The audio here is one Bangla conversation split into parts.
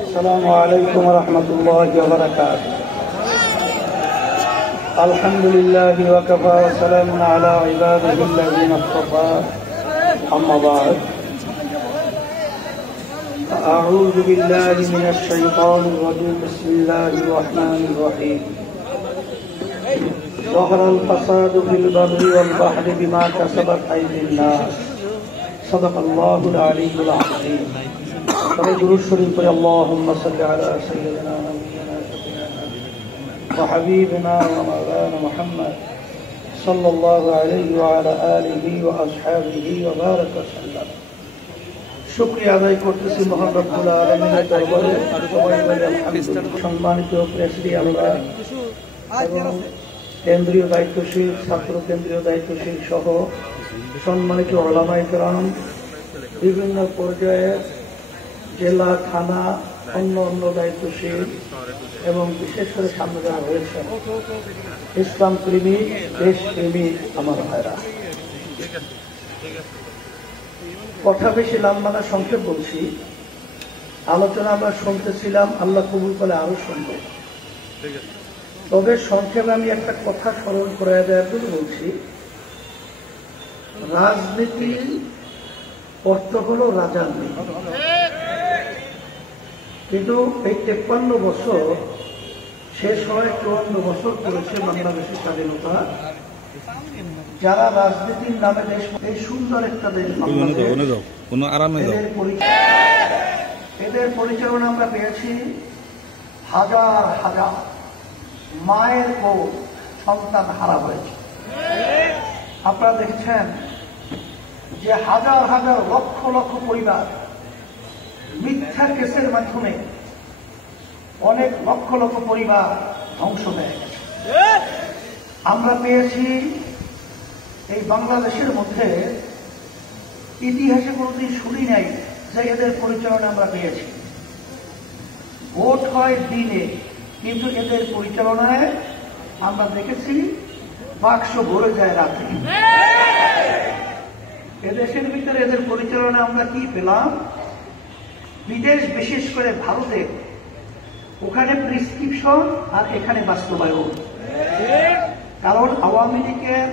السلام عليكم ورحمة الله وبركاته. الحمد لله وكفى وسلام على عباده الذين اصطفى. أما بعد، أعوذ بالله من الشيطان الرجيم. بسم الله الرحمن الرحيم. ظهر الفساد في البر والبحر بما كسبت أيدي الناس. صدق الله العلي العظيم. درود الشريف اللهم صل على سيدنا نبينا وحبيبنا ومولانا محمد صلى الله عليه وعلى آله وأصحابه وبارك وسلم. শুকরিয়া আদায় করতেছি মহান রব্বুল আলামিনের দরবারে। সবাই বলি আলহামদুলিল্লাহ। সম্মানিত প্রেসিডেন্ট এবং কেন্দ্রীয় দায়িত্বশীল, ছাত্র কেন্দ্রীয় দায়িত্বশীল সহ সম্মানিত উলামায়ে কেরাম, বিভিন্ন পর্যায়ে জেলা, থানা, অন্য দায়িত্বশীল এবং বিশেষ করে সামনে যারা হয়েছে ইসলাম প্রেমিক, দেশ প্রেমিক আমার ভাইরা, কথা বেশি লম্বা না, সংক্ষেপ বলছি। আলোচনা আমরা শুনতেছিলাম, আল্লাহ কবুল করে আরো শুনবো। তবে সংক্ষেপে আমি একটা কথা স্মরণ করে দেওয়ার জন্য বলছি। রাজনীতির অর্থ হল রাজার নেই, কিন্তু এই 53 বছর শেষ হয় 54 বছর করেছে বাংলাদেশের স্বাধীনতা। যারা রাজনীতির নামে দেশ, এই সুন্দর একটা দেশ এদের পরিচালনা আমরা পেয়েছি হাজার হাজার মায়ের ও সন্তান হারা হয়েছে। আপনারা দেখছেন যে হাজার হাজার লক্ষ লক্ষ পরিবার মিথ্যা কেসের মাধ্যমে অনেক লক্ষ লক্ষ পরিবার ধ্বংস হয়ে গেছে। আমরা পেয়েছি এই বাংলাদেশের মধ্যে ইতিহাসে কোনোদিন শুনি নাই যে এদের পরিচালনা আমরা পেয়েছি। ভোট হয় দিনে, কিন্তু এদের পরিচালনায় আমরা দেখেছি বাক্স ভরে যায় রাতে। এদেশের ভিতরে এদের পরিচালনা আমরা কি পেলাম? বিদেশ, বিশেষ করে ভারতে, ওখানে প্রেসক্রিপশন আর এখানে বাস্তবায়ন। কারণ আওয়ামী লীগের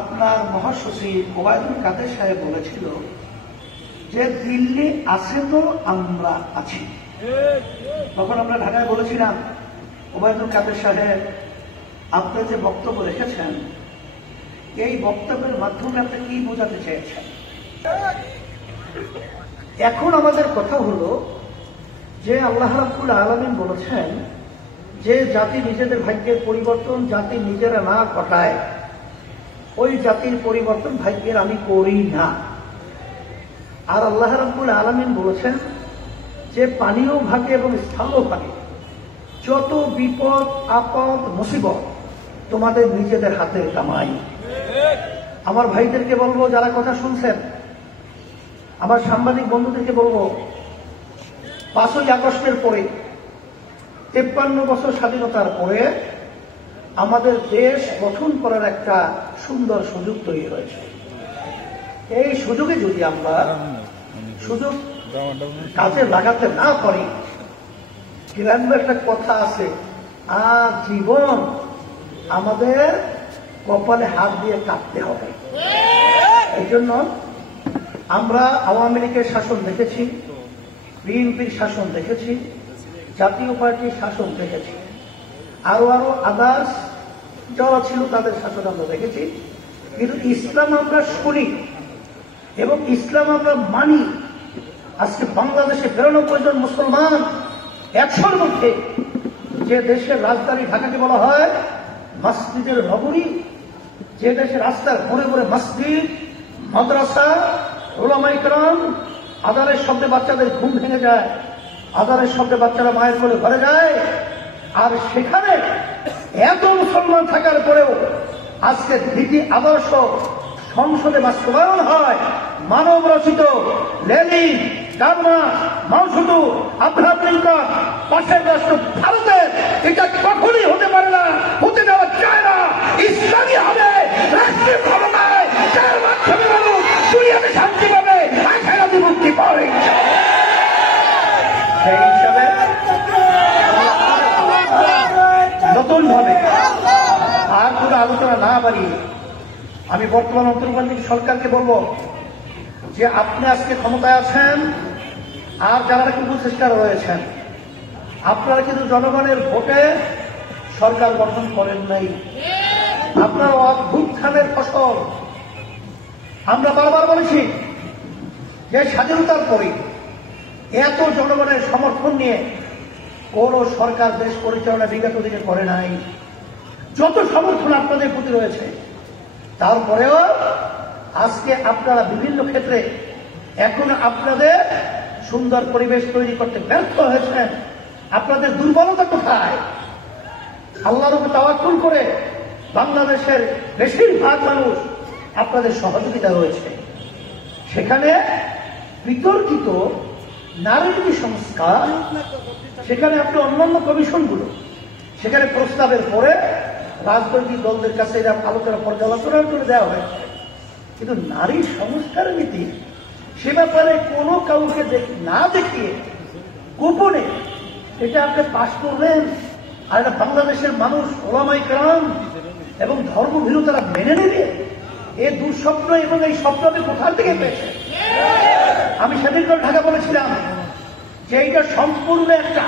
আপনার মহাসচিব ওবায়দুল কাদের সাহেব বলেছিল যে দিল্লি আছে তো আমরা আছি। তখন আমরা ঢাকায় বলেছিলাম, ওবায়দুল কাদের সাহেব, আপনি যে বক্তব্য রেখেছেন, এই বক্তব্যের মাধ্যমে আপনি কি বোঝাতে চেয়েছেন? এখন আমাদের কথা হলো যে আল্লাহ রাব্বুল আলামিন বলেছেন যে জাতি নিজেদের ভাগ্যের পরিবর্তন জাতি নিজেরা না ঘটায়, ওই জাতির পরিবর্তন ভাগ্যের আমি করি না। আর আল্লাহ রাব্বুল আলামিন বলেছেন যে পানিও ভাগে এবং স্থলও ভাগে, যত বিপদ আপদ মুসিবত তোমাদের নিজেদের হাতের কামাই। আমার ভাইদেরকে বলবো, যারা কথা শুনছেন, আমার সাংবাদিক বন্ধুদেরকে বলবো, 5ই আগস্টের পরে 53 বছর স্বাধীনতার পরে আমাদের দেশ গঠন করার একটা সুন্দর সুযোগ তৈরি হয়েছে। এই সুযোগে যদি আমরা সুযোগ কাজে লাগাতে না পারি, গ্রামে একটা কথা আছে, জীবন আমাদের কপালে হাত দিয়ে কাটতে হবে। এই জন্য আমরা আওয়ামী লীগের শাসন দেখেছি, বিএনপির শাসন দেখেছি, জাতীয় পার্টির শাসন দেখেছি, আরো আদার্স যারা ছিল তাদের শাসন আমরা দেখেছি। কিন্তু ইসলাম আমরা শুনি এবং ইসলাম আমরা মানি। আজকে বাংলাদেশে 93 জন মুসলমান 100-র মধ্যে, যে দেশের রাজধানী ঢাকাকে বলা হয় মসজিদের নগরী, যে দেশের রাস্তার ঘুরে ঘুরে মসজিদ, মাদ্রাসা, উলামায়ে কেরাম, আযানের শব্দে বাচ্চাদের ঘুম ভেঙে যায়, আযানের শব্দে বাচ্চারা মায়ের কোলে ঘরে যায়, আর সেখানে এত মুসলমান থাকার পরেও আজকে নীতি আদর্শ সংসদে বাস্তবায়ন হয়। মানব রচিত লেনিন, কার্মা, মাওসেতু, আব্রাহাম লিঙ্কন, পাশের রাষ্ট্র ভারতের, এটা কখনই হতে পারে না, হতে দেওয়া যায় না। ইসলামী হবে রাষ্ট্রীয় ক্ষমতায় যার মাধ্যমে মানুষ আমি বর্তমান অন্তর্বর্তী সরকারকে বলবো যে আপনি আজকে ক্ষমতায় আছেন, আর যারা নাকি উপদেষ্টা রয়েছেন, আপনারা কিন্তু জনগণের ভোটে সরকার গঠন করেন নাই। আপনার অভ্যুত্থানের ফসল। আমরা বারবার বলেছি যে স্বাধীনতার পরে এত জনগণের সমর্থন নিয়ে কোন সরকার দেশ পরিচালনা বিগত দিনে করে নাই। যত সমর্থন আপনাদের প্রতি রয়েছে, তারপরেও আজকে আপনারা বিভিন্ন ক্ষেত্রে এখন আপনাদের সুন্দর পরিবেশ তৈরি করতে ব্যর্থ হয়েছেন। আপনাদের দুর্বলতা কোথায়? আল্লাহর উপর তাওয়াক্কুল করে বাংলাদেশের বেশিরভাগ মানুষ আপনাদের সহযোগিতা রয়েছে। সেখানে বিতর্কিত নারী সংস্কার, সেখানে আপনি অন্যান্য কমিশনগুলো, সেখানে প্রস্তাবের পরে রাজনৈতিক দলদের কাছে আলোচনা পর্যালোচনা করে দেওয়া হয়েছে, কিন্তু নারী সংস্কার নীতি সে ব্যাপারে কোনো কাউকে না দেখিয়ে গোপনে এটা আপনি পাশ করলেন। আর এটা বাংলাদেশের মানুষ, ওলামায়ে কেরাম এবং ধর্মভীরু তারা মেনে নেবে? এই দুঃস্বপ্ন এবং এই স্বপ্ন আপনি কোথা থেকে পেয়েছেন? আমি সেদিন ঢাকা বলেছিলাম যে এইটা সম্পূর্ণ একটা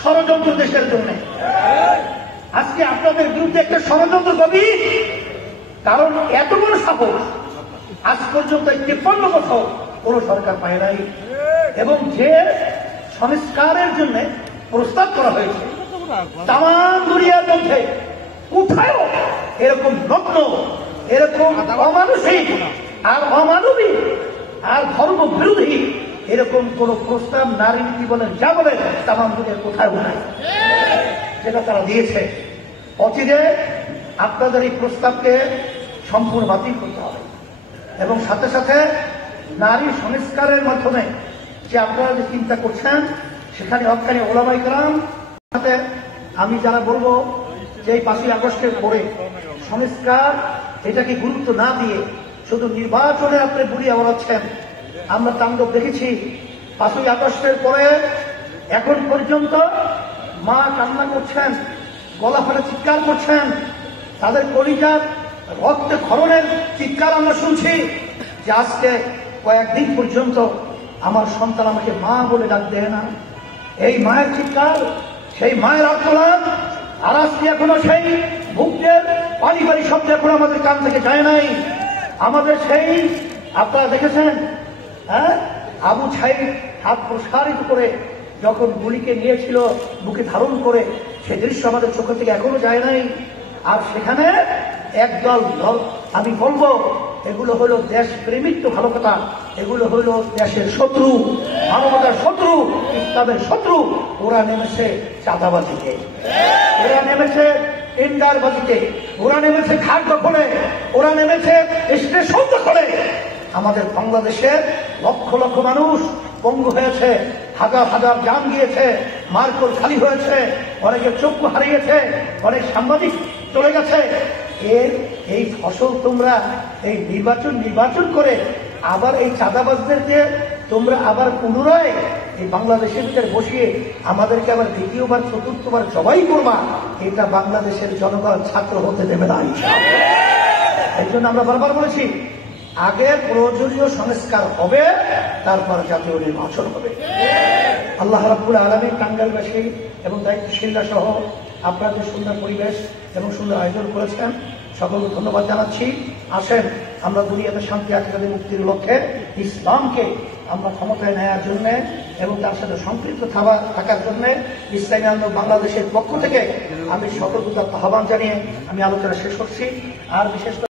ষড়যন্ত্র দেশের জন্য। আজকে আপনাদের বিরুদ্ধে একটা ষড়যন্ত্র গভীর, কারণ এত বড় সাহস আজ পর্যন্ত 53 বছর কোন সরকার পায় নাই। এবং যে সংস্কারের জন্য প্রস্তাব করা হয়েছে তামাম দুনিয়ার মধ্যে কোথাও এরকম নগ্ন, এরকম অমানুষিক আর অমানবিক আর ধর্ম বিরোধী এরকম কোন প্রস্তাব, নারী নীতি বলেন যা বলেন, তামাম দুনিয়ার কোথাও নাই যেটা তারা দিয়েছে। অচিরে আপনাদের এই প্রস্তাবকে সম্পূর্ণ বাতিল করতে হবে এবং সাথে সাথে নারী সংস্কারের মাধ্যমে যে আপনারা যে চিন্তা করছেন, সেখানে হক্কানি ওলামায়ে কেরাম সাথে আমি যারা বলবো যে এই 5ই আগস্টের পরে সংস্কার এটাকে গুরুত্ব না দিয়ে শুধু নির্বাচনে আপনি বুড়িয়ে বেড়াচ্ছেন। আমরা তাণ্ডব দেখেছি 5ই আগস্টের পরে এখন পর্যন্ত মা কান্না করছেন, গলা ফাটা চিৎকার করছেন, তাদের কলিজার রক্তে ক্ষরণের চিৎকার আমরা শুনছি যে আজকে কয়েকদিন পর্যন্ত আমার সন্তান আমাকে মা বলে ডাক দেয় না। এই মায়ের চিৎকার, সেই মায়ের আর্তনাদ, আর আজকে এখনো সেই বুকের পারিবারিক শব্দ এখনো আমাদের কান থেকে যায় নাই। আমাদের সেই আপনারা দেখেছেন, হ্যাঁ, আবু ছাইদ হাত প্রসারিত করে যখন গুলিকে নিয়েছিল বুকে ধারণ করে, সে দৃশ্য আমাদের চোখ থেকে এখনো যায় নাই। আর সেখানে একদল দল, আমি বলবো এগুলো হলো দেশ প্রেমিক তো ভালো কথা, এগুলো হলো দেশের শত্রু, মানবতার শত্রু, ইসলামের শত্রু। ওরা নেমেছে চাঁদাবাজিতে, ওরা নেমেছে টেন্ডারবাজিতে, ওরা নেমেছে খাট দখলে, ওরা নেমেছে স্টেশন দখলে। আমাদের বাংলাদেশের লক্ষ লক্ষ মানুষ পঙ্গু হয়েছে, হাজার হাজার জান গিয়েছে, মার্কল খালি হয়েছে, অনেকের চক্ষু হারিয়েছে, অনেক সাংবাদিক চলে গেছে। এই ফসল তোমরা এই নির্বাচন করে আবার এই চাঁদাবাজদেরকে তোমরা আবার পুনরায় এই বাংলাদেশের ভিতরে বসিয়ে আমাদেরকে আবার দ্বিতীয়বার চতুর্থবার জবাই করবা, এটা বাংলাদেশের জনগণ ছাত্র হতে দেবে না। এই জন্য আমরা বারবার বলেছি, আগে প্রয়োজনীয় সংস্কার হবে, তারপর জাতীয় নির্বাচন হবে। আল্লাহ রাব্বুল আলামিন টাঙ্গাইলবাসী এবং দায়িত্বশীলরা সহ আপনাদের সুন্দর পরিবেশ এবং সুন্দর আয়োজন করেছেন, সকলকে ধন্যবাদ জানাচ্ছি। আসেন আমরা দুনিয়াতে শান্তি, আখিরাতে মুক্তির লক্ষ্যে ইসলামকে আমরা ক্ষমতায় নেওয়ার জন্য এবং তার সাথে সম্পৃক্ত থাকার জন্য ইসলামী আন্দোলন বাংলাদেশের পক্ষ থেকে আমি সকলকে আহ্বান জানিয়ে আমি আলোচনা শেষ করছি। আর বিশেষ